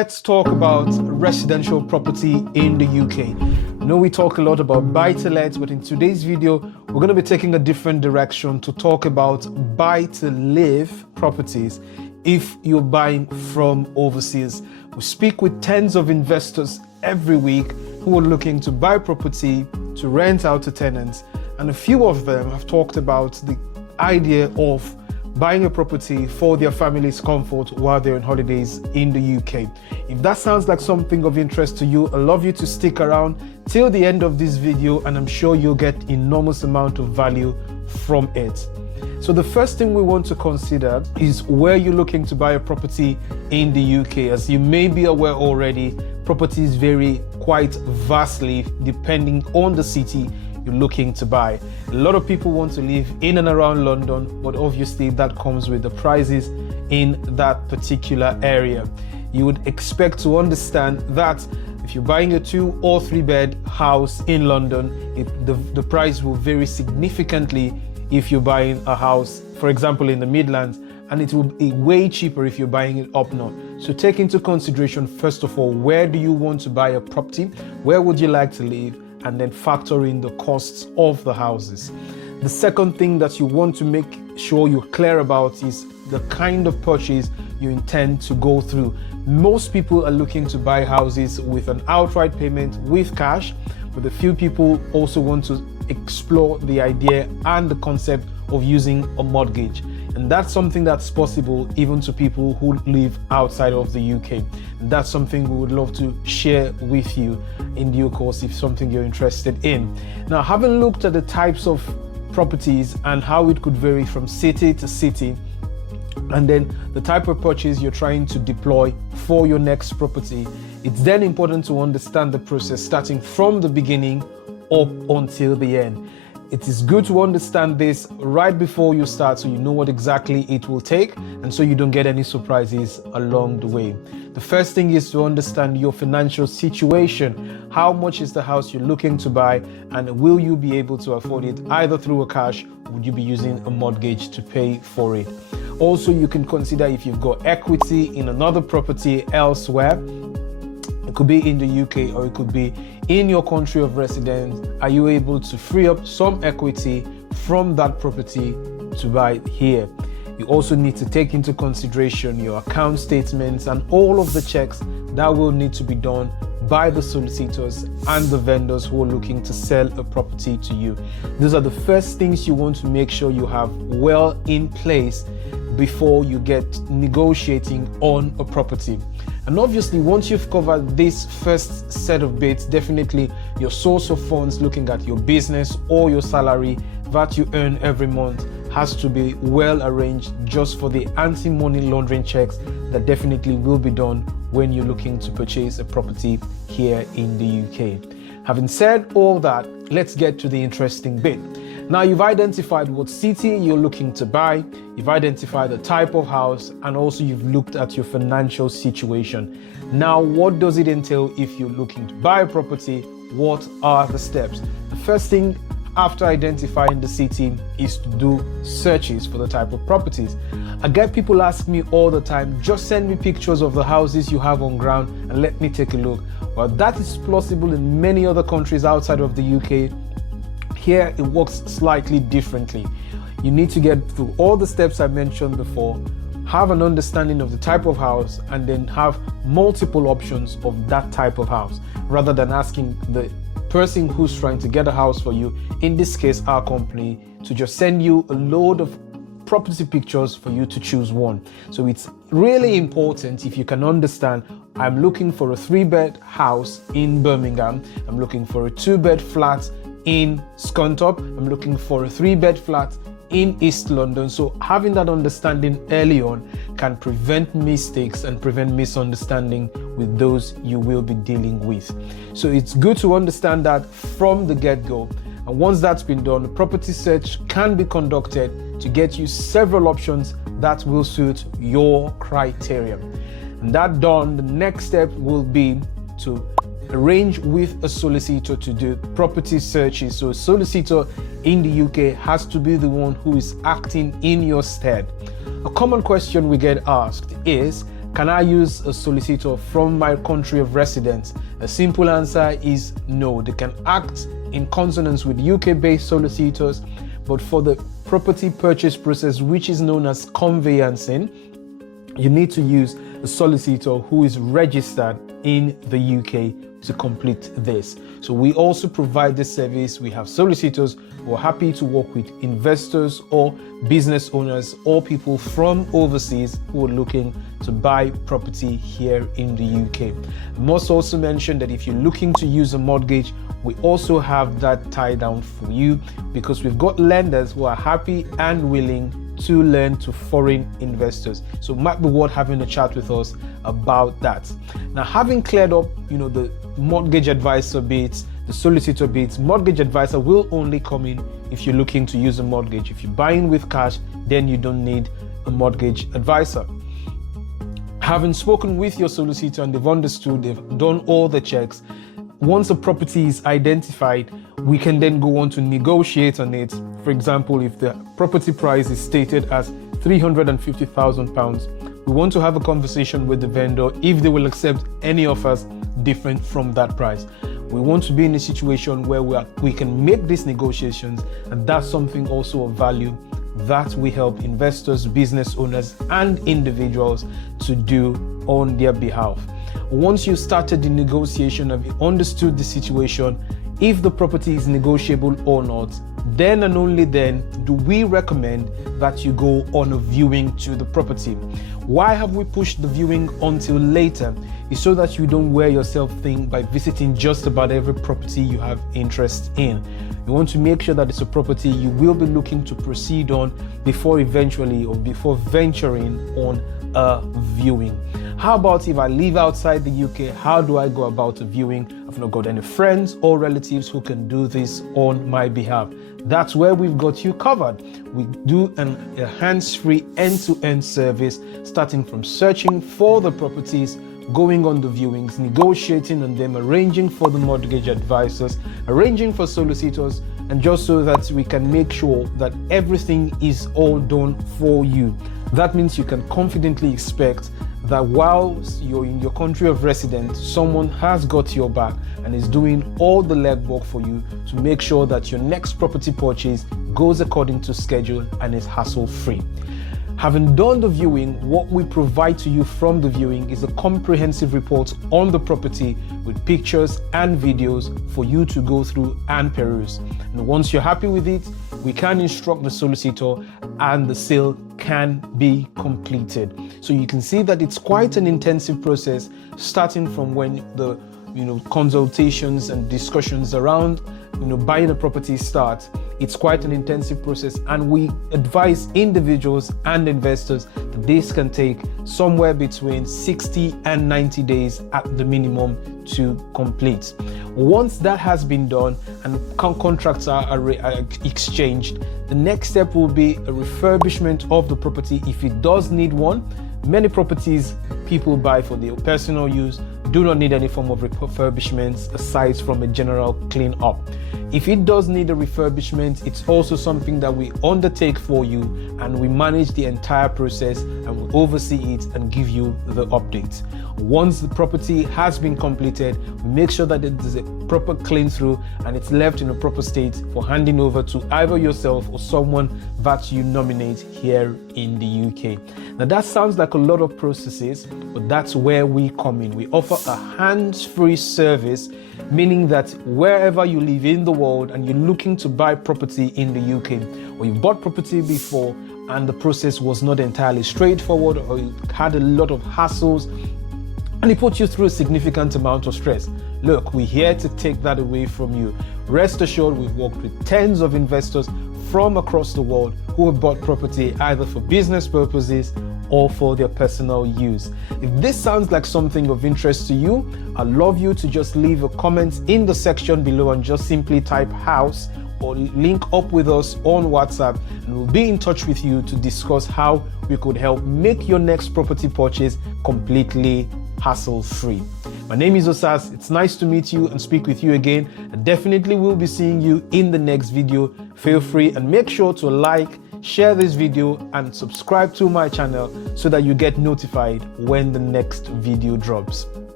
let's talk about residential property in the UK. I know we talk a lot about buy-to-let, but in today's video, we're going to be taking a different direction to talk about buy-to-live properties if you're buying from overseas. We speak with tens of investors every week who are looking to buy property to rent out to tenants, and a few of them have talked about the idea of buying a property for their family's comfort while they're on holidays in the UK. If that sounds like something of interest to you, I'd love you to stick around till the end of this video, and I'm sure you'll get enormous amount of value from it. So the first thing we want to consider is where you're looking to buy a property in the UK. As you may be aware already, properties vary quite vastly depending on the city you're looking to buy. A lot of people want to live in and around London, but obviously that comes with the prices in that particular area. You would expect to understand that if you're buying a 2 or 3 bed house in London, the price will vary significantly if you're buying a house, for example, in the Midlands, and it will be way cheaper if you're buying it up north. So take into consideration, first of all, where do you want to buy a property? Where would you like to live? And then factor in the costs of the houses. The second thing that you want to make sure you're clear about is the kind of purchase you intend to go through. Most people are looking to buy houses with an outright payment with cash, but a few people also want to explore the idea and the concept of using a mortgage. And that's something that's possible even to people who live outside of the UK. And that's something we would love to share with you in due course if something you're interested in. Now, having looked at the types of properties and how it could vary from city to city, and then the type of purchase you're trying to deploy for your next property, it's then important to understand the process starting from the beginning up until the end. It is good to understand this right before you start so you know what exactly it will take, and so you don't get any surprises along the way. The first thing is to understand your financial situation. How much is the house you're looking to buy, and will you be able to afford it either through a cash or would you be using a mortgage to pay for it? Also, you can consider if you've got equity in another property elsewhere. It could be in the UK or it could be in your country of residence. Are you able to free up some equity from that property to buy it here? You also need to take into consideration your account statements and all of the checks that will need to be done by the solicitors and the vendors who are looking to sell a property to you. These are the first things you want to make sure you have well in place before you get negotiating on a property. And obviously, once you've covered this first set of bits, definitely your source of funds, looking at your business or your salary that you earn every month, has to be well arranged just for the anti-money laundering checks that definitely will be done when you're looking to purchase a property here in the UK. Having said all that, let's get to the interesting bit. Now, you've identified what city you're looking to buy, you've identified the type of house, and also you've looked at your financial situation. Now, what does it entail if you're looking to buy a property? What are the steps? The first thing after identifying the city is to do searches for the type of properties. I get people ask me all the time, just send me pictures of the houses you have on ground and let me take a look. Well, that is plausible in many other countries outside of the UK. Here, it works slightly differently. You need to get through all the steps I mentioned before, have an understanding of the type of house, and then have multiple options of that type of house, rather than asking the person who's trying to get a house for you, in this case our company, to just send you a load of property pictures for you to choose one. So it's really important if you can understand, I'm looking for a 3-bed house in Birmingham, I'm looking for a 2-bed flat in Scunthorpe, I'm looking for a 3-bed flat in East London. So having that understanding early on can prevent mistakes and prevent misunderstanding with those you will be dealing with. So it's good to understand that from the get-go. And once that's been done, the property search can be conducted to get you several options that will suit your criteria. And that done, the next step will be to arrange with a solicitor to do property searches. So a solicitor in the UK has to be the one who is acting in your stead. A common question we get asked is, Can I use a solicitor from my country of residence? A simple answer is no. They can act in consonance with UK-based solicitors, but for the property purchase process, which is known as conveyancing, you need to use a solicitor who is registered in the UK to complete this. So we also provide this service. We have solicitors who are happy to work with investors or business owners or people from overseas who are looking to buy property here in the UK. I must also mention that if you're looking to use a mortgage, we also have that tie down for you, because we've got lenders who are happy and willing to lend to foreign investors. So it might be worth having a chat with us about that. Now, having cleared up, the mortgage advisor bits, the solicitor bits, mortgage advisor will only come in if you're looking to use a mortgage. If you're buying with cash, then you don't need a mortgage advisor. Having spoken with your solicitor and they've understood, they've done all the checks, once a property is identified, we can then go on to negotiate on it. For example, if the property price is stated as £350,000, we want to have a conversation with the vendor if they will accept any offers different from that price. We want to be in a situation where we can make these negotiations, and that's something also of value that we help investors, business owners, and individuals to do on their behalf. Once you started the negotiation and you understood the situation, if the property is negotiable or not, then and only then do we recommend that you go on a viewing to the property. Why have we pushed the viewing until later? It's so that you don't wear yourself thin by visiting just about every property you have interest in. You want to make sure that it's a property you will be looking to proceed on before venturing on a viewing. How about if I live outside the UK? How do I go about a viewing? I've not got any friends or relatives who can do this on my behalf. That's where we've got you covered. We do a hands-free end-to-end service, starting from searching for the properties, going on the viewings, negotiating on them, arranging for the mortgage advisors, arranging for solicitors, and just so that we can make sure that everything is all done for you. That means you can confidently expect that whilst you're in your country of residence, someone has got your back and is doing all the legwork for you to make sure that your next property purchase goes according to schedule and is hassle-free. Having done the viewing, what we provide to you from the viewing is a comprehensive report on the property with pictures and videos for you to go through and peruse. And once you're happy with it, we can instruct the solicitor and the sale can be completed. So you can see that it's quite an intensive process, starting from when the consultations and discussions around buying a property start. It's quite an intensive process, and we advise individuals and investors that this can take somewhere between 60 and 90 days at the minimum to complete. Once that has been done and contracts are exchanged, the next step will be a refurbishment of the property if it does need one. Many properties people buy for their personal use do not need any form of refurbishments aside from a general clean up. If it does need a refurbishment, it's also something that we undertake for you, and we manage the entire process and we oversee it and give you the updates. Once the property has been completed, we make sure that it is a proper clean through and it's left in a proper state for handing over to either yourself or someone that you nominate here in the UK. Now that sounds like a lot of processes, but that's where we come in. We offer a hands-free service, meaning that wherever you live in the world and you're looking to buy property in the UK, or you've bought property before and the process was not entirely straightforward, or you had a lot of hassles and it put you through a significant amount of stress, look, we're here to take that away from you. Rest assured, we've worked with tens of investors from across the world who have bought property either for business purposes or for their personal use. If this sounds like something of interest to you, I'd love you to just leave a comment in the section below and just simply type house or link up with us on WhatsApp, and we'll be in touch with you to discuss how we could help make your next property purchase completely hassle-free. My name is 𝗲𝗧𝗢. It's nice to meet you and speak with you again. I definitely will be seeing you in the next video. Feel free and make sure to like, share this video and subscribe to my channel so that you get notified when the next video drops.